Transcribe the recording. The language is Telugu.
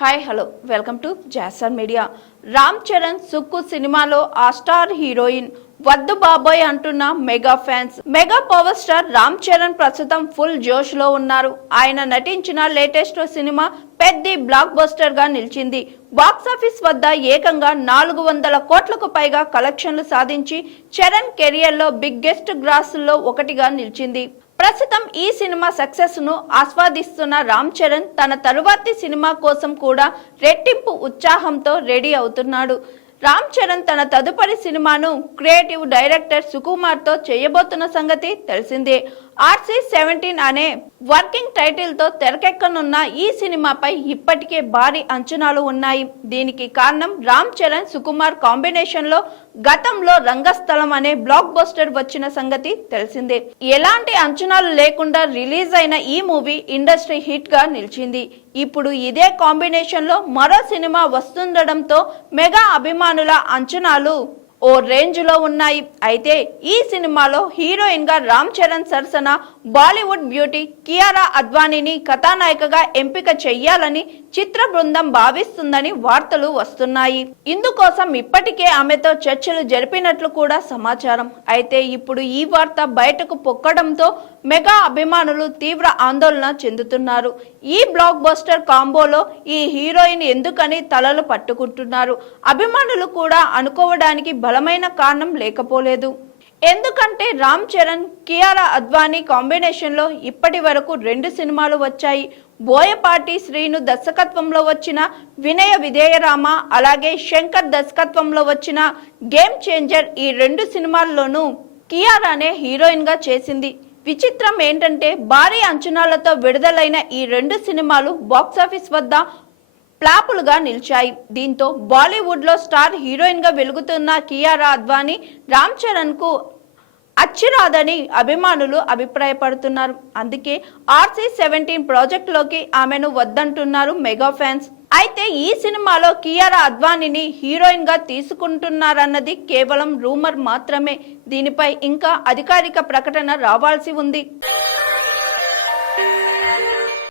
హాయ్ హలో వెల్కమ్ టు జాసర్ మీడియా. రామ్ చరణ్ సుక్కు సినిమాలో ఆ స్టార్ హీరోయిన్ వద్దు బాబోయ్ అంటున్న mega fans. Mega power star Ram Charan ప్రస్తుతం ఫుల్ జోష్ లో ఉన్నారు. ఆయన నటించిన లేటెస్ట్ సినిమా పెద్ద బ్లాక్ బస్టర్ గా నిలిచింది. బాక్సాఫీస్ వద్ద ఏకంగా 400 కోట్లకు పైగా కలెక్షన్లు సాధించి చరణ్ కెరియర్ లో బిగ్గెస్ట్ గ్రాసుల్లో ఒకటిగా నిలిచింది. ప్రస్తుతం ఈ సినిమా సక్సెస్ ను ఆస్వాదిస్తున్న రామ్ చరణ్ తన తరువాతి సినిమా కోసం కూడా రెట్టింపు ఉత్సాహంతో రెడీ అవుతున్నాడు. రామ్ చరణ్ తన తదుపరి సినిమాను క్రియేటివ్ డైరెక్టర్ సుకుమార్ తో చేయబోతున్న సంగతి తెలిసిందే. RC-17 అనే వర్కింగ్ టైటిల్ తో తెరకెక్కనున్న ఈ సినిమాపై ఇప్పటికే భారీ అంచనాలు ఉన్నాయి. దీనికి కారణం రామ్ చరణ్ సుకుమార్ కాంబినేషన్ లో గతంలో రంగస్థలం అనే బ్లాక్ బస్టర్ వచ్చిన సంగతి తెలిసిందే. ఎలాంటి అంచనాలు లేకుండా రిలీజ్ అయిన ఈ మూవీ ఇండస్ట్రీ హిట్ గా నిలిచింది. ఇప్పుడు ఇదే కాంబినేషన్ లో మరో సినిమా వస్తుండడంతో మెగా అభిమానుల అంచనాలు ఓ రేంజ్ లో ఉన్నాయి. అయితే ఈ సినిమాలో హీరోయిన్ గా రామ్ చరణ్ సరసన బాలీవుడ్ బ్యూటీ కియారా అద్వానీని కథానాయికగా ఎంపిక చెయ్యాలని చిత్ర బృందం భావిస్తుందని వార్తలు వస్తున్నాయి. ఇందుకోసం ఇప్పటికే ఆమెతో చర్చలు జరిపినట్లు కూడా సమాచారం. అయితే ఇప్పుడు ఈ వార్త బయటకు పొక్కడంతో మెగా అభిమానులు తీవ్ర ఆందోళన చెందుతున్నారు. ఈ బ్లాక్ బస్టర్ కాంబోలో ఈ హీరోయిన్ ఎందుకని తలలు పట్టుకుంటున్నారు. అభిమానులు కూడా అనుకోవడానికి బలమైన కారణం లేకపోలేదు. ఎందుకంటే రామ్ చరణ్ కియారా అద్వానీ కాంబినేషన్ లో ఇప్పటి వరకు 2 సినిమాలు వచ్చాయి. బోయపాటి శ్రీను దర్శకత్వంలో వచ్చిన వినయ విధేయరామ, అలాగే శంకర్ దర్శకత్వంలో వచ్చిన గేమ్ చేంజర్, ఈ 2 సినిమాల్లోనూ కియారానే హీరోయిన్ గా చేసింది. విచిత్రం ఏంటంటే భారీ అంచనాలతో విడుదలైన ఈ 2 సినిమాలు బాక్సాఫీస్ వద్ద ప్లాపులుగా నిలిచాయి. దీంతో బాలీవుడ్ లో స్టార్ హీరోయిన్ గా వెలుగుతున్న కియారా అద్వానీ రామ్ చరణ్ కు అచ్చిరాదని అభిమానులు అభిప్రాయపడుతున్నారు. అందుకే RC-17 ప్రాజెక్ట్ లోకి ఆమెను వద్దంటున్నారు మెగా ఫ్యాన్స్. అయితే ఈ సినిమాలో కియారా అద్వానీని హీరోయిన్ గా తీసుకుంటున్నారన్నది కేవలం రూమర్ మాత్రమే. దీనిపై ఇంకా అధికారిక ప్రకటన రావాల్సి ఉంది.